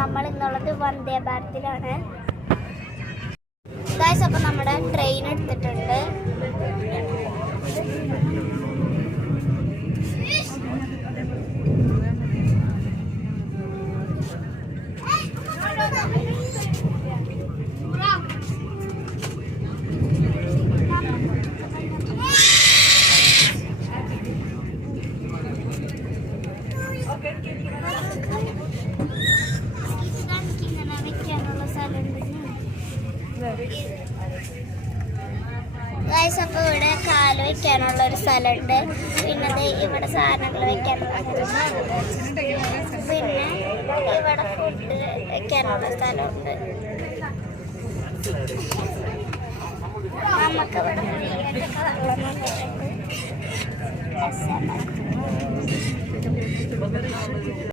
നമ്മൾ ഇന്നുള്ളത് വന്ദേ ഭാരതിലാണ്. ഗൈസ്, അപ്പോൾ നമ്മുടെ ട്രെയിൻ എടുത്തിട്ടുണ്ട്. ഗൈസ്, അപ്പോൾ ഇവിടെ കാല് വയ്ക്കാനുള്ള ഒരു സ്ഥലമുണ്ട്. പിന്നെ ഇവിടെ സാധനങ്ങൾ വയ്ക്കാനുള്ള പിന്നെ ഇവിടെ ഫുഡ് വയ്ക്കാനുള്ള സ്ഥലമുണ്ട്. നമുക്ക് ഇവിടെ ഫ്രീ ആയിട്ടൊക്കെ വെള്ളം